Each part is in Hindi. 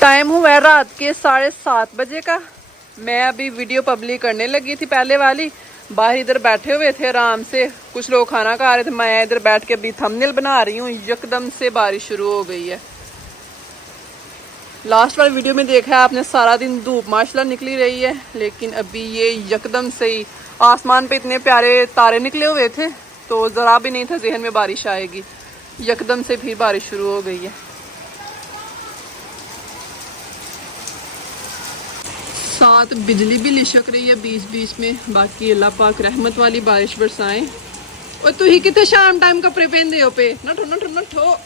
टाइम हुआ है रात के 7:30 बजे का। मैं अभी वीडियो पब्लिक करने लगी थी पहले वाली। बाहर इधर बैठे हुए थे आराम से, कुछ लोग खाना खा रहे थे, मैं इधर बैठ के अभी थंबनेल बना रही हूँ। यकदम से बारिश शुरू हो गई है। लास्ट वाली वीडियो में देखा है आपने, सारा दिन धूप माशाल्लाह निकली रही है, लेकिन अभी ये यकदम से ही आसमान पे इतने प्यारे तारे निकले हुए थे तो ज़रा भी नहीं था जहन में बारिश आएगी। यकदम से फिर बारिश शुरू हो गई है। साथ बिजली भी लिशक रही है बीच बीच में। बाकी अल्लाह पाक रहमत वाली बारिश बरसाएं। और तू ही कितने शाम टाइम कपड़े पहन दे हो पे नठो नठो नठो।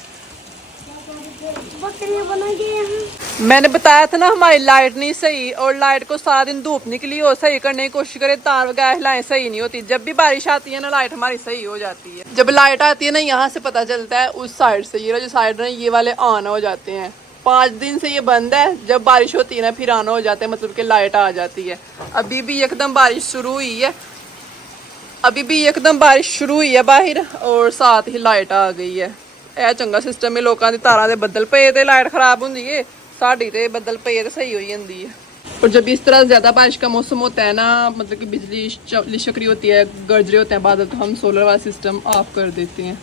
मैंने बताया था ना हमारी लाइट नहीं सही, और लाइट को सारा दिन धूप निकली हो सही करने की कोशिश करे, तार वगैरह हिलाएं, सही नहीं होती। जब भी बारिश आती है ना लाइट हमारी सही हो जाती है। जब लाइट आती है ना यहाँ से पता चलता है, उस साइड से ये जो साइड है ये वाले ऑन हो जाते हैं। 5 दिन से ये बंद है, जब बारिश होती है ना फिर ऑन हो जाते हैं, मतलब कि लाइट आ जाती है। अभी भी एकदम बारिश शुरू हुई है, अभी भी एकदम बारिश शुरू हुई है बाहर, और साथ ही लाइट आ गई है। यह चंगा सिस्टम है, लोगों के तारा दे बदल पे ते लाइट खराब होंगी है, साड़ी ते बदल पे ते सही हो जाती है। और जब इस तरह ज़्यादा बारिश का मौसम होता है ना, मतलब कि बिजली लिशक रही होती है, गरज रहे होते हैं बादल, तो हम सोलर वाला सिस्टम ऑफ कर देते हैं।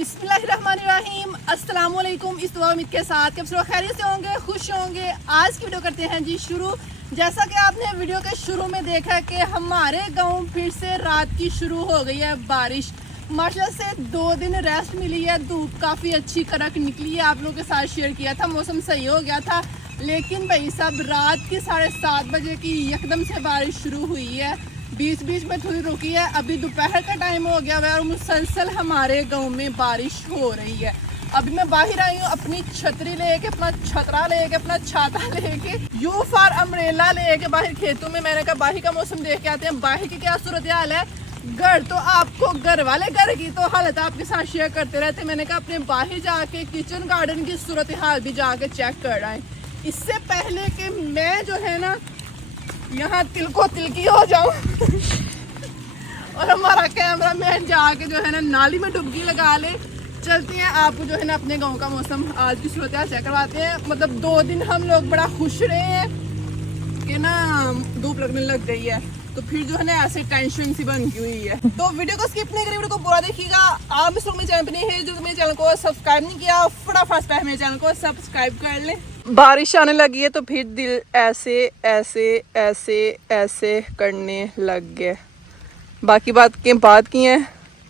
बिस्मिल्लाहिर्रहमानिर्रहीम, अस्सलाम वालेकुम। इस दुआ उम्मीद के साथ कि आप सब खैरियत से होंगे, खुश होंगे। आज की वीडियो करते हैं जी शुरू। जैसा कि आपने वीडियो के शुरू में देखा कि हमारे गांव फिर से रात की शुरू हो गई है बारिश। माशाल्लाह से 2 दिन रेस्ट मिली है, धूप काफ़ी अच्छी कड़क निकली है। आप लोगों के साथ शेयर किया था, मौसम सही हो गया था। लेकिन भाई साहब रात के 7:30 बजे की एकदम से बारिश शुरू हुई है, बीच बीच में थोड़ी रुकी है। अभी दोपहर का टाइम हो गया है और मुसलसल हमारे गांव में बारिश हो रही है। अभी मैं बाहर आई हूँ अपनी छतरी लेके, अपना छतरा लेके, अपना छाता लेके, यू फॉर अम्ब्रेला लेके बाहर खेतों में। मैंने कहा बाहर का मौसम देख के आते हैं, बाहर की क्या सूरत हाल है। घर तो आपको घर वाले घर की तो हालत आपके साथ शेयर करते रहते। मैंने कहा अपने बाहर जाके किचन गार्डन की सूरत हाल भी जाके चेक कर आए, इससे पहले कि मैं जो है ना यहाँ तिलको तिलकी हो जाऊं और हमारा कैमरा मैन जाके जो है ना नाली में डुबकी लगा ले। चलते हैं आपको जो है ना अपने गांव का मौसम आज की सूरत चेक करवाते हैं। मतलब 2 दिन हम लोग बड़ा खुश रहे हैं कि ना धूप लगने लग गई है, तो फिर जो है ना ऐसे टेंशन सी बन हुई है। तो वीडियो को स्किप नहीं करें, वीडियो को पूरा देखिएगा। आप इस मेरे चैनल पर नहीं है, जो मेरे चैनल को सब्सक्राइब नहीं किया, फटाफट से मेरे चैनल को सब्सक्राइब कर ले। बारिश आने लगी है तो फिर दिल ऐसे ऐसे ऐसे ऐसे करने लग गए। बाकी बात की हैं,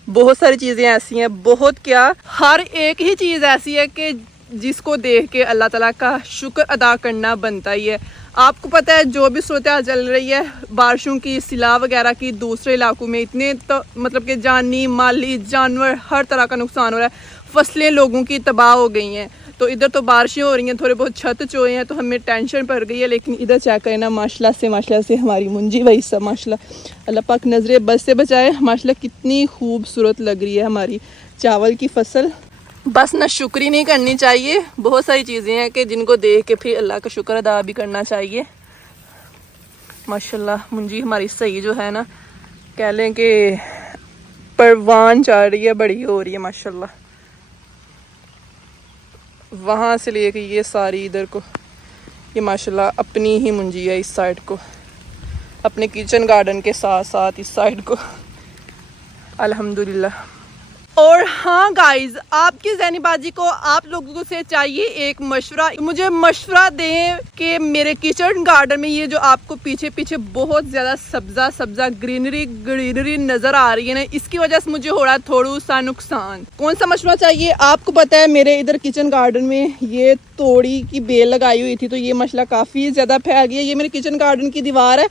बहुत सारी चीज़ें ऐसी हैं, बहुत क्या, हर एक ही चीज़ ऐसी है कि जिसको देख के अल्लाह ताला का शुक्र अदा करना बनता ही है। आपको पता है जो भी सूरत चल रही है बारिशों की, सिला वगैरह की, दूसरे इलाकों में इतने तो मतलब कि जानी माली जानवर हर तरह का नुकसान हो रहा है। फसलें लोगों की तबाह हो गई हैं, तो इधर तो बारिशें हो रही हैं, थोड़े बहुत छत चोए हैं, तो हमें टेंशन पड़ गई है। लेकिन इधर चेक करें ना, माशाल्लाह से हमारी मुंजी वही सब माशाल्लाह अल्लाह पाक नज़रें बस से बचाए। माशाल्लाह कितनी खूबसूरत लग रही है हमारी चावल की फसल। बस ना शुक्र ही नहीं करनी चाहिए, बहुत सारी चीज़ें हैं कि जिनको देख के फिर अल्लाह का शुक्र अदा भी करना चाहिए। माशाल्लाह मुंजी हमारी सही जो है ना, कह लें कि परवान चढ़ रही है, बड़ी हो रही है माशाल्लाह। वहाँ से लेके ये सारी इधर को, ये माशाल्लाह अपनी ही मुंजी है। इस साइड को अपने किचन गार्डन के साथ साथ इस साइड को अल्हम्दुलिल्लाह। और हाँ गाइज, आपकी जैनीबाजी को आप लोगों से चाहिए एक मशवरा, मुझे मशवरा दें कि मेरे किचन गार्डन में ये जो आपको पीछे पीछे बहुत ज़्यादा सब्जा ग्रीनरी नज़र आ रही है ना, इसकी वजह से मुझे हो रहा है थोड़ा सा नुकसान। कौन सा मशवरा चाहिए आपको पता है, मेरे इधर किचन गार्डन में ये तोड़ी की बेल लगाई हुई थी, तो ये मसला काफ़ी ज़्यादा फैल गया। ये मेरे किचन गार्डन की दीवार है,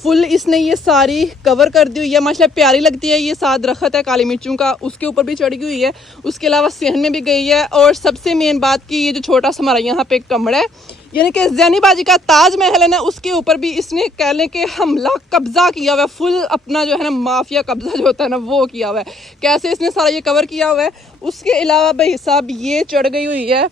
फुल इसने ये सारी कवर कर दी हुई है। माशाल्लाह प्यारी लगती है। ये 7 दरख्त है काली मिर्चों का, उसके ऊपर भी चढ़ी हुई है। उसके अलावा सहन में भी गई है। और सबसे मेन बात कि ये जो छोटा सा हमारा यहाँ पे कमरा है, यानी कि जैनीबाजी का ताजमहल है ना, उसके ऊपर भी इसने कह लें कि हमला कब्जा किया हुआ है। फुल अपना जो है ना माफिया कब्जा जो होता है ना वो किया हुआ है। कैसे इसने सारा ये कवर किया हुआ है। उसके अलावा भाई साहब ये चढ़ गई हुई है,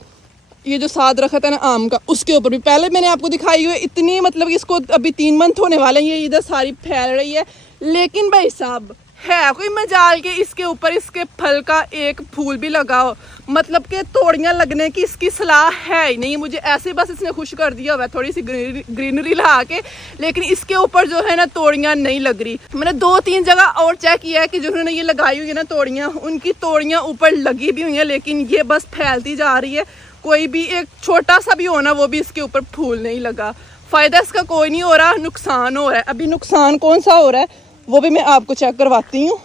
ये जो 7 दरख्त है ना आम का, उसके ऊपर भी पहले मैंने आपको दिखाई हुई है। इतनी मतलब इसको अभी 3 मंथ होने वाले हैं, ये इधर सारी फैल रही है। लेकिन भाई साहब है कोई मजाल के इसके ऊपर इसके फल का एक फूल भी लगाओ, मतलब कि तोड़ियां लगने की इसकी सलाह है ही नहीं। मुझे ऐसे बस इसने खुश कर दिया हुआ है थोड़ी सी ग्रीनरी लगा के, लेकिन इसके ऊपर जो है ना तोड़ियां नहीं लग रही। मैंने 2-3 जगह और चेक किया है कि जिन्होंने ये लगाई हुई है ना तोड़ियां, उनकी तोड़ियां ऊपर लगी भी हुई हैं, लेकिन ये बस फैलती जा रही है। कोई भी एक छोटा सा भी हो ना वो भी इसके ऊपर फूल नहीं लगा। फ़ायदा इसका कोई नहीं हो रहा, नुकसान हो रहा है। अभी नुकसान कौन सा हो रहा है वो भी मैं आपको चेक करवाती हूँ।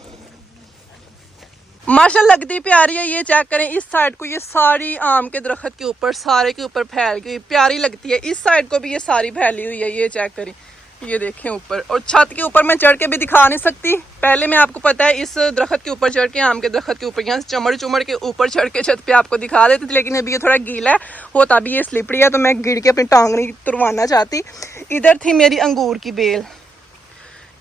माशाल्लाह लगती प्यारी है। ये चेक करें इस साइड को, ये सारी आम के दरख्त के ऊपर सारे के ऊपर फैल गई, प्यारी लगती है। इस साइड को भी ये सारी फैली हुई है, ये चेक करें, ये देखें ऊपर। और छत के ऊपर मैं चढ़ के भी दिखा नहीं सकती। पहले मैं आपको पता है इस दरख्त के ऊपर चढ़ के, आम के दरख्त के ऊपर यहाँ से चमड़ के ऊपर चढ़ के छत पे आपको दिखा देती थी, लेकिन अभी ये थोड़ा गीला है, होता भी ये स्लिपरी है तो मैं गिर के अपनी टांग नहीं तुरवाना चाहती। इधर थी मेरी अंगूर की बेल,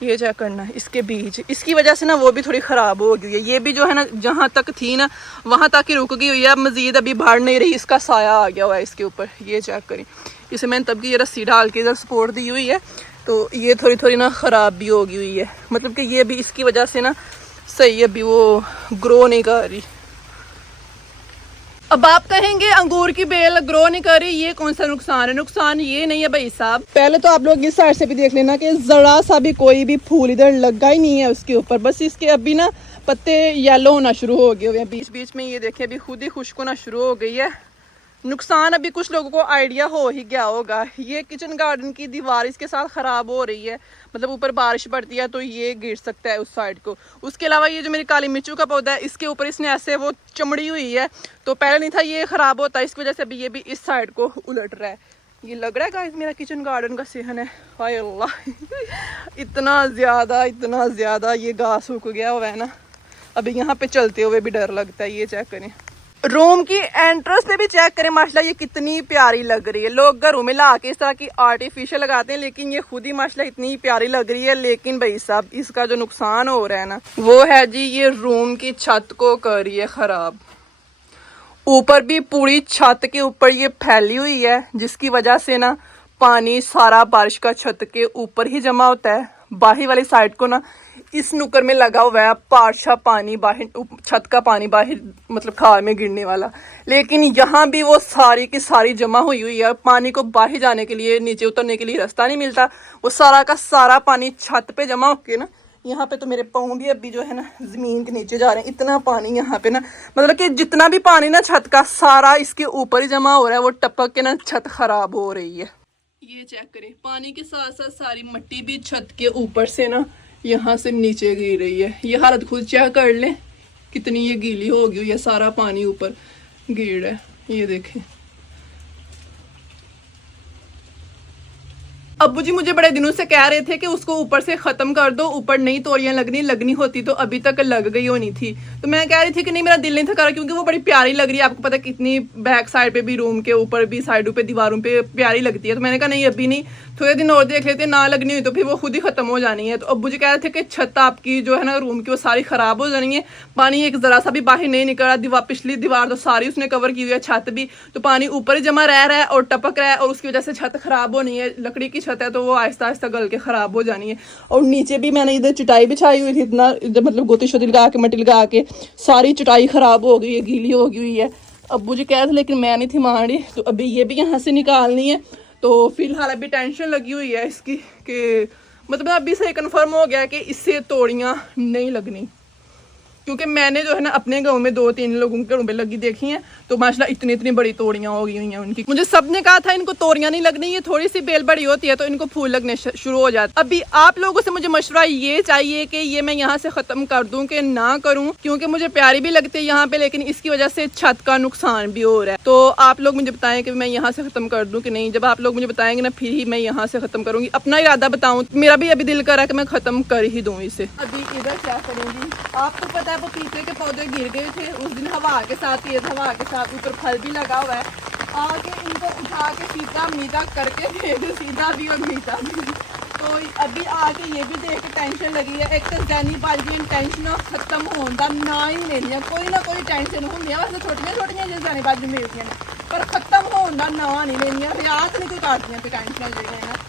ये चेक करना, इसके बीज, इसकी वजह से ना वो भी थोड़ी ख़राब हो गई है। ये भी जो है ना जहाँ तक थी ना वहाँ तक ही रुक गई हुई है, मज़ीद अभी बढ़ नहीं रही, इसका साया आ गया हुआ है इसके ऊपर। ये चेक करें, इसे मैंने तब की ये रस्सी डाल के इधर सपोर्ट दी हुई है, तो ये थोड़ी थोड़ी ना ख़राब भी हो गई हुई है। मतलब कि ये भी इसकी वजह से ना सही अभी वो ग्रो नहीं कर रही। अब आप कहेंगे अंगूर की बेल ग्रो नहीं कर रही, ये कौन सा नुकसान है। नुकसान ये नहीं है भाई साहब, पहले तो आप लोग इस साइड से भी देख लेना कि जरा सा भी कोई भी फूल इधर लगा ही नहीं है उसके ऊपर। बस इसके अभी ना पत्ते येलो होना शुरू हो गए हुए हैं बीच बीच में, ये देखें अभी खुद ही खुश्क होना शुरू हो गई है। नुकसान अभी कुछ लोगों को आइडिया हो ही गया होगा। ये किचन गार्डन की दीवार इसके साथ ख़राब हो रही है, मतलब ऊपर बारिश पड़ती है तो ये गिर सकता है उस साइड को। उसके अलावा ये जो मेरी काली मिर्चों का पौधा है इसके ऊपर इसने ऐसे वो चमड़ी हुई है, तो पहले नहीं था ये ख़राब होता, इसकी वजह से अभी ये भी इस साइड को उलट रहा है। ये लग रहा है गाइस मेरा किचन गार्डन का सेहन है। हाय अल्लाह इतना ज़्यादा ये घास सूख गया हुआ है ना, अभी यहाँ पे चलते हुए भी डर लगता है। ये चेक करें, रूम की एंट्रेंस पे भी चेक करें, माशाल्लाह ये कितनी प्यारी लग रही है। लोग घरों में ला के इस तरह की आर्टिफिशियल लगाते हैं, लेकिन ये खुद ही माशाल्लाह इतनी प्यारी लग रही है। लेकिन भाई साहब इसका जो नुकसान हो रहा है ना वो है जी, ये रूम की छत को कर रही है ख़राब। ऊपर भी पूरी छत के ऊपर ये फैली हुई है, जिसकी वजह से ना पानी सारा बारिश का छत के ऊपर ही जमा होता है। बाहर वाली साइड को ना इस नुकर में लगा हुआ है पार्शा पानी, बाहर छत का पानी बाहर मतलब खाल में गिरने वाला, लेकिन यहाँ भी वो सारी की सारी जमा हुई है। पानी को बाहर जाने के लिए, नीचे उतरने के लिए रास्ता नहीं मिलता, वो सारा का सारा पानी छत पे जमा होके ना, यहाँ पे तो मेरे पाँव भी अभी जो है ना ज़मीन के नीचे जा रहे हैं। इतना पानी यहाँ पे ना, मतलब कि जितना भी पानी ना छत का सारा इसके ऊपर ही जमा हो रहा है, वो टपक के ना छत खराब हो रही है। ये चेक करें, पानी के साथ साथ सारी मिट्टी भी छत के ऊपर से ना यहाँ से नीचे गिर रही है। ये हालत खुद चेक कर लें कितनी ये गीली हो गई है, सारा पानी ऊपर गिर रहा है। ये देखें, अब्बू जी मुझे बड़े दिनों से कह रहे थे कि उसको ऊपर से ख़त्म कर दो, ऊपर नई तोड़ियाँ लगनी होती तो अभी तक लग गई होनी थी। तो मैं कह रही थी कि नहीं मेरा दिल नहीं था कर, क्योंकि वो बड़ी प्यारी लग रही है। आपको पता है कितनी बैक साइड पे भी, रूम के ऊपर भी, साइडों पे, दीवारों पे प्यारी लगती है। तो मैंने कहा नहीं अभी नहीं, थोड़े दिन और देख लेते, ना लगनी हुई तो फिर वो खुद ही ख़त्म हो जानी है। तो अब्बू जी कह रहे थे कि छत आपकी जो है ना रूम की वो सारी ख़राब हो जानी है, पानी एक ज़रा सा भी बाहर नहीं निकल रहा। दीवार, पिछली दीवार तो सारी उसने कवर की हुई है, छत भी, तो पानी ऊपर ही जमा रह रहा है और टपक रहा है, और उसकी वजह से छत ख़राब होनी है। लकड़ी की छत है तो वो आहिस्ता आहिस्ता गल के ख़राब हो जानी है। और नीचे भी मैंने इधर चटाई बिछाई हुई थी, इतना मतलब गोती शोती लगा के, मट्टी लगा के, सारी चटाई ख़राब हो गई है, गीली हो गई हुई है। अब्बू जी कह रहे थे लेकिन मैं नहीं थी मान रही, तो अभी ये भी यहाँ से निकालनी है। तो फिलहाल अभी टेंशन लगी हुई है इसकी कि मतलब अभी से कंफर्म हो गया कि इससे तोड़ियाँ नहीं लगनी। क्योंकि मैंने जो है ना अपने गांव में 2-3 लोगों के घरों पे लगी देखी हैं, तो माशाल्लाह इतनी इतनी बड़ी तोड़ियां हो गई हुई हैं उनकी। मुझे सबने कहा था इनको तोड़ियां नहीं लगनी, ये थोड़ी सी बेल बड़ी होती है तो इनको फूल लगने शुरू हो जाते। अभी आप लोगों से मुझे मशवरा ये चाहिए कि ये मैं यहाँ से ख़त्म कर दूँ कि ना करूँ, क्योंकि मुझे प्यारी भी लगती है यहाँ पे, लेकिन इसकी वजह से छत का नुकसान भी हो रहा है। तो आप लोग मुझे बताएं कि मैं यहाँ से ख़त्म कर दूँ कि नहीं। जब आप लोग मुझे बताएंगे ना फिर ही मैं यहाँ से ख़त्म करूँगी। अपना इरादा बताऊँ, मेरा भी अभी दिल करा कि मैं ख़त्म कर ही दूँ इसे। अभी इधर क्या करेंगी, आपको पता है वो पपीते के पौधे गिर गए थे उस दिन हवा के साथ, तेज हवा के साथ, ऊपर फल भी लगा हुआ है। आगे इनको उठा के सीधा मीठा करके भेज, सीधा भी और मीठा भी। तो अभी आगे ये भी देख के टेंशन लगी है। एक तो जैनी बाजी टेंशन खत्म होने ना ही लेनी है, कोई ना कोई टेंशन होंगी वैसे छोटियां छोटियां जो जैनी बाजी मिलती हैं, पर खत्म होने ना नहीं लेनी है। रियात नहीं कोई काटती हैं टेंशन जो है ना।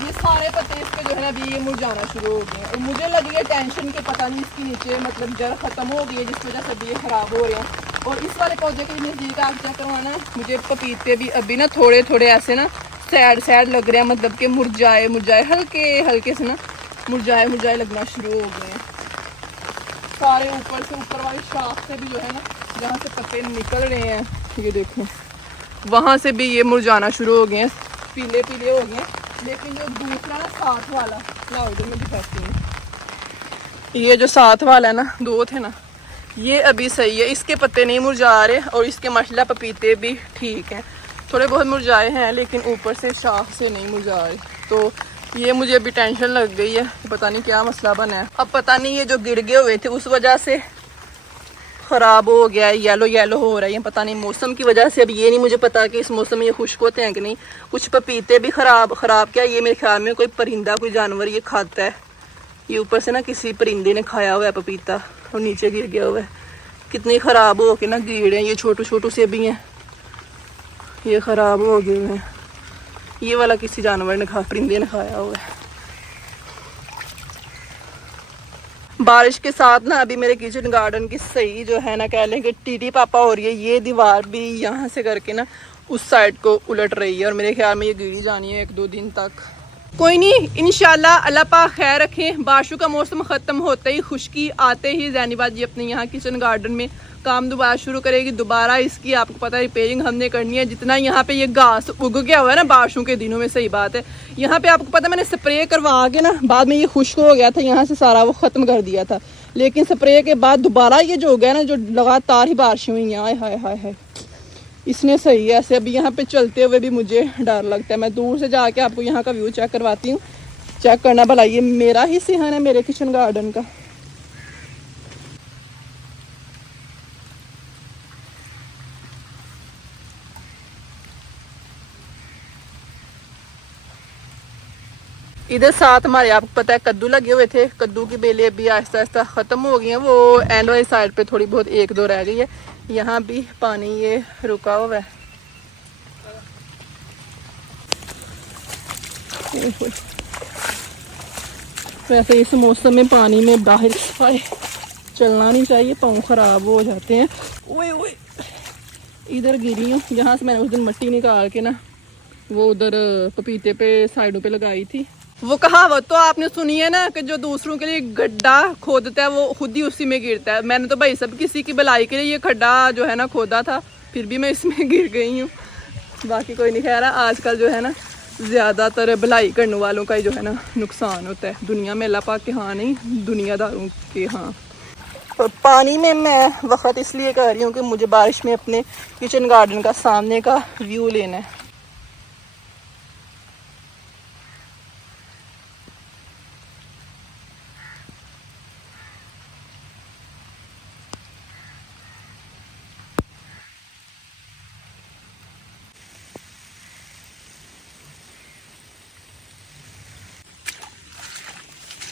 ये सारे पत्ते इसके जो है ना अभी ये मुरझाना शुरू हो गए हैं और मुझे लगी है टेंशन के पता नहीं इसके नीचे मतलब जड़ खत्म हो गई है जिस वजह से अभी ये ख़राब हो रहे हैं। और इस वाले पौधे के नज़दीक आप क्या करवाना है, मुझे पपीते भी अभी ना थोड़े थोड़े ऐसे ना सैड सैड लग रहे हैं, मतलब कि मुरझाए मुरझाए हल्के हल्के से ना मुरझाए मुरझाए लगना शुरू हो गए हैं। सारे ऊपर से ऊपर वाली शाख से भी जो है ना जहाँ से पत्ते निकल रहे हैं ये देखो वहाँ से भी ये मुरझाना शुरू हो गए हैं, पीले पीले हो गए हैं। लेकिन जो दूसरा ना साथ वाला लाओ जो मैं दिखाती हूँ, ये जो साथ वाला है ना, 2 थे ना, ये अभी सही है, इसके पत्ते नहीं मुरझा रहे और इसके माशाल्लाह पपीते भी ठीक हैं। थोड़े बहुत मुरझाए हैं लेकिन ऊपर से शाख से नहीं मुरझा रहे। तो ये मुझे अभी टेंशन लग गई है, पता नहीं क्या मसला बना है। अब पता नहीं ये जो गिर गए हुए थे उस वजह से ख़राब हो गया है, येलो येलो हो रहा है, ये पता नहीं मौसम की वजह से। अब ये नहीं मुझे पता कि इस मौसम में ये खुश्क होते हैं कि नहीं। कुछ पपीते भी ख़राब क्या ये मेरे ख्याल में कोई परिंदा कोई जानवर ये खाता है। ये ऊपर से ना किसी परिंदे ने खाया हुआ है पपीता और नीचे गिर गया हुआ है। कितने ख़राब हो के ना गिर हैं, ये छोटू छोटू से भी हैं, ये ख़राब हो गए हैं। ये वाला किसी जानवर ने परिंदे ने खाया हुआ है। बारिश के साथ ना अभी मेरे किचन गार्डन की सही जो है ना कह लें कि टीटी पापा हो रही है। ये दीवार भी यहाँ से करके ना उस साइड को उलट रही है और मेरे ख्याल में ये गिरी जानी है 1-2 दिन तक। कोई नहीं, इंशाल्लाह अल्लाह पाक खैर रखें। बारिशों का मौसम ख़त्म होते ही खुश्की आते ही जैनीबाजी अपने यहाँ किचन गार्डन में काम दोबारा शुरू करेगी। दोबारा इसकी आपको पता है रिपेयरिंग हमने करनी है। जितना यहाँ पे ये घास उग गया हुआ है ना बारिशों के दिनों में, सही बात है, यहाँ पे आपको पता है मैंने स्प्रे करवा के ना बाद में ये खुश्क हो गया था, यहाँ से सारा वो ख़त्म कर दिया था। लेकिन स्प्रे के बाद दोबारा ये जो हो गया ना, जो लगातार ही बारिशें हुई हैं, हाय हाय हाय हाय, इसने सही है ऐसे। अभी यहाँ पे चलते हुए भी मुझे डर लगता है। मैं दूर से जाके आपको यहाँ का व्यू चेक करवाती हूँ। चेक करना भला, ये मेरा ही सिहान है मेरे किचन गार्डन का। इधर साथ हमारे आपको पता है कद्दू लगे हुए थे। कद्दू की बेलें अभी आहिस्ता आहिस्ता ख़त्म हो गई हैं। वो एंड वाली साइड पे थोड़ी बहुत 1-2 रह गई है। यहाँ भी पानी ये रुका हुआ है। वैसे इस मौसम में पानी में बाहर चलना नहीं चाहिए, पाँव ख़राब हो जाते हैं। ओए ओए, इधर गिरी हूँ जहाँ से मैंने उस दिन मिट्टी निकाल के ना वो उधर पपीते पे साइडों पे लगाई थी। वो कहावत तो आपने सुनी है ना कि जो दूसरों के लिए गड्ढा खोदता है वो खुद ही उसी में गिरता है। मैंने तो भाई सब किसी की भलाई के लिए ये खड्डा जो है ना खोदा था, फिर भी मैं इसमें गिर गई हूँ। बाकी कोई नहीं कह रहा। आजकल जो है ना ज़्यादातर भलाई करने वालों का ही जो है ना नुकसान होता है दुनिया में। अल्लाह पाक के हाँ नहीं, दुनियादारों के हाँ। और पानी में मैं वक्त इसलिए कर रही हूँ कि मुझे बारिश में अपने किचन गार्डन का सामने का व्यू लेना है।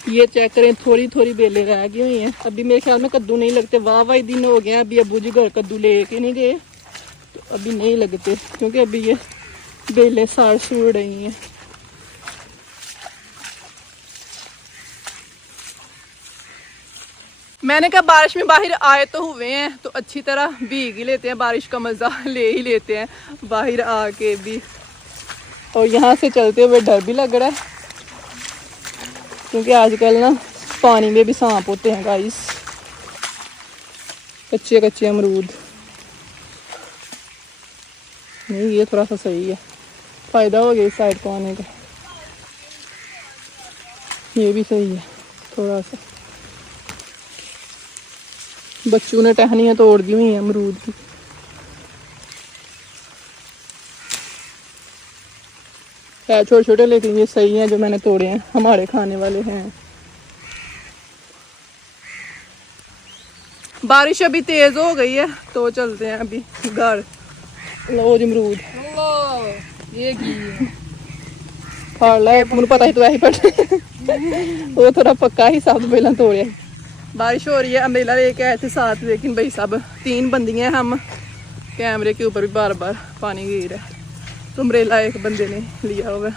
ये चेक करें, थोड़ी थोड़ी बेलें रह गई हुई हैं। अभी मेरे ख्याल में कद्दू नहीं लगते, वाह दिन हो गए हैं। अभी अबू जी घर कद्दू लेके नहीं गए तो अभी नहीं लगते, क्योंकि अभी ये बेलें साड़ सूड़ रही हैं। मैंने कहा बारिश में बाहर आए तो हुए हैं तो अच्छी तरह भीग ही लेते हैं, बारिश का मज़ा ले ही लेते हैं बाहर आके भी। और यहाँ से चलते हुए डर भी लग रहा है क्योंकि आजकल ना पानी में भी सांप होते हैं गाइस। कच्चे कच्चे अमरूद। नहीं ये थोड़ा सा सही है, फ़ायदा हो गया इस साइड को आने का। ये भी सही है थोड़ा सा। बच्चों ने टहनियाँ तोड़ दी हुई हैं अमरूद की। है छोटे छोटे लेकिन ये सही हैं, जो मैंने तोड़े हैं हमारे खाने वाले हैं। बारिश अभी तेज हो गई है तो चलते हैं अभी घर। लो जी अमरूद, ये फाड़ ला, मुझे पता ही तो ऐसे पड़ वो थोड़ा पक्का ही साहब पहला तोड़िया। बारिश हो रही है, अम्ब्रेला लेके आए थे साथ, लेकिन भाई साहब 3 बंदी हैं हम, कैमरे के ऊपर भी बार बार पानी गिर रहा है तो अम्ब्रेला एक बंदे ने लिया हुआ।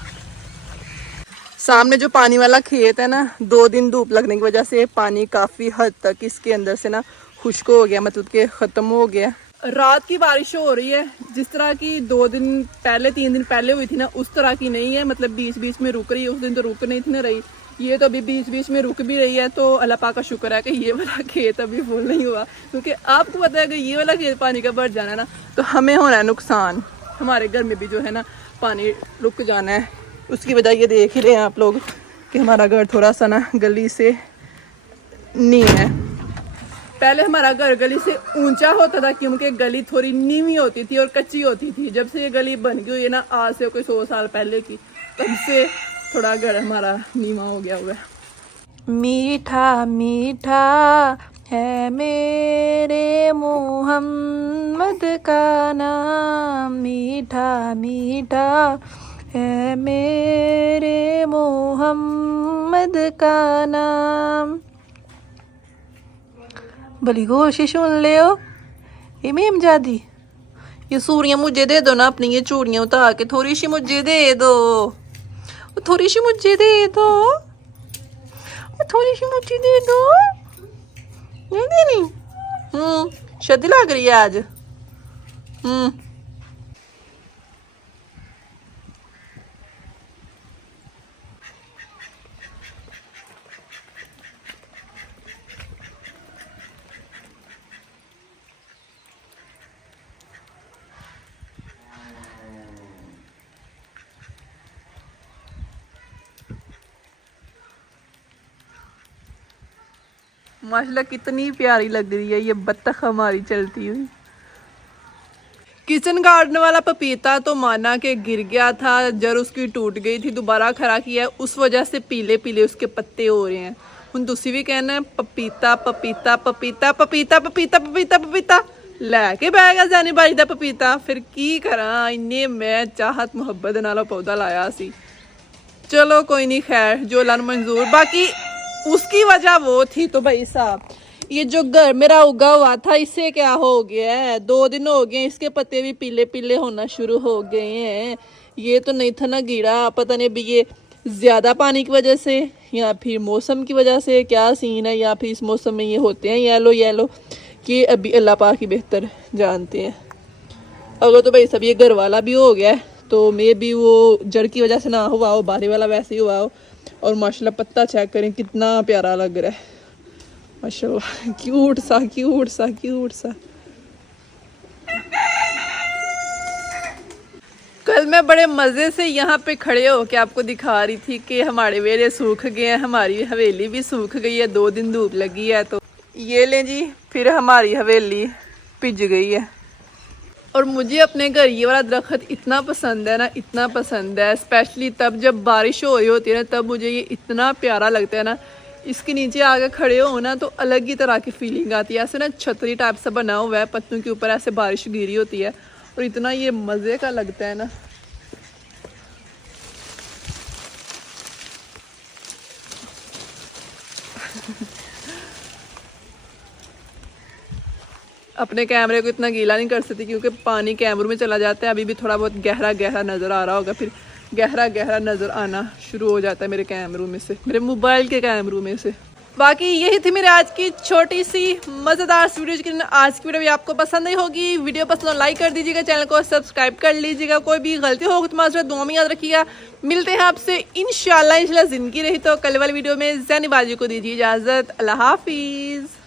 सामने जो पानी वाला खेत है ना, 2 दिन धूप लगने की वजह से पानी काफ़ी हद तक इसके अंदर से ना खुश्क हो गया, मतलब कि ख़त्म हो गया। रात की बारिश हो रही है, जिस तरह की 2 दिन पहले 3 दिन पहले हुई थी ना, उस तरह की नहीं है, मतलब बीच बीच में रुक रही है। उस दिन तो रुक नहीं थी ना रही, ये तो अभी बीच बीच में रुक भी रही है। तो अल्लाह पाक का शुक्र है कि ये वाला खेत अभी फुल नहीं हुआ, क्योंकि आपको पता है कि ये वाला खेत पानी का भर जाना है ना तो हमें होना है नुकसान। हमारे घर में भी जो है ना पानी रुक जाना है। उसकी वजह ये देख ही रहे हैं आप लोग कि हमारा घर थोड़ा सा ना गली से नहीं है। पहले हमारा घर गली से ऊंचा होता था, क्योंकि गली थोड़ी नीवी होती थी और कच्ची होती थी। जब से ये गली बन गई है ना, आज से कोई 100 साल पहले की, तब से थोड़ा घर हमारा नीवा हो गया हुआ है। मीठा मीठा है मेरे मोहम्मद का नाम, मीठा मीठा है मेरे मोहम्मद का नाम। बड़ी गौर से सुन ले हो ये मेम जादी। ये सूरियाँ मुझे दे दो ना, अपनी ये चूड़ियाँ उतार के थोड़ी सी मुझे दे दो, थोड़ी सी मुझे दे दो, थोड़ी सी मुझे दे दो। नहीं देनी? सर्दी लग रही है आज। माशाल्लाह कितनी प्यारी लग रही है ये बत्तख हमारी चलती हुई। किचन गार्डन वाला पपीता तो माना के गिर गया था, जड़ उसकी टूट गई थी, दोबारा खड़ा किया है, उस वजह से पीले पीले उसके पत्ते हो रहे हैं। हुण तुसी भी कहना है पपीता पपीता पपीता पपीता पपीता पपीता पपीता लैके बह गया जानी बाई दा पपीता। फिर की करा, इन्ने मैं चाहत मुहब्बत नाल पौधा लाया सी। चलो कोई नहीं, खैर जो लन मंजूर। बाकी उसकी वजह वो थी तो भाई साहब, ये जो घर मेरा उगा हुआ था इससे क्या हो गया है, 2 दिन हो गए, इसके पत्ते भी पीले पीले होना शुरू हो गए हैं। ये तो नहीं था ना गिरा, पता नहीं अभी ये ज़्यादा पानी की वजह से या फिर मौसम की वजह से क्या सीन है, या फिर इस मौसम में ये होते हैं येलो येलो, कि अभी अल्लाह पाक ही बेहतर जानते हैं। अगर तो भाई सब ये घर वाला भी हो गया तो मे भी वो जड़ की वजह से ना हुआ हो, बारी वाला वैसे ही हुआ हो। और माशाल्लाह पत्ता चेक करें कितना प्यारा लग रहा है, माशाल्लाह क्यूट सा क्यूट सा क्यूट सा। कल मैं बड़े मज़े से यहाँ पे खड़े होके आपको दिखा रही थी कि हमारे वेले सूख गए हैं, हमारी हवेली भी सूख गई है, 2 दिन धूप लगी है। तो ये लें जी, फिर हमारी हवेली पिज गई है। और मुझे अपने घर ये वाला दरख्त इतना पसंद है ना, इतना पसंद है, स्पेशली तब जब बारिश हो रही होती है ना, तब मुझे ये इतना प्यारा लगता है ना। इसके नीचे आके खड़े हो ना तो अलग ही तरह की फीलिंग आती है। ऐसे ना छतरी टाइप सा बना हुआ है, पत्तों के ऊपर ऐसे बारिश गिरी होती है और इतना ये मज़े का लगता है ना। अपने कैमरे को इतना गीला नहीं कर सकती क्योंकि पानी कैमरे में चला जाता है। अभी भी थोड़ा बहुत गहरा गहरा नज़र आ रहा होगा, फिर गहरा गहरा नज़र आना शुरू हो जाता है मेरे कैमरों में से, मेरे मोबाइल के कैमरों में से। बाकी यही थी मेरे आज की छोटी सी मज़ेदार वीडियो। आज की वीडियो भी आपको पसंद नहीं होगी, वीडियो पसंद हो लाइक कर दीजिएगा, चैनल को सब्सक्राइब कर लीजिएगा। कोई भी गलती होगी तो माजरा दुआ में याद रखिएगा। मिलते हैं आपसे इंशाल्लाह ज़िंदगी रही तो कल वाली वीडियो में। ज़ैनी बाजी को दीजिए इजाज़त। अल्लाह हाफिज़।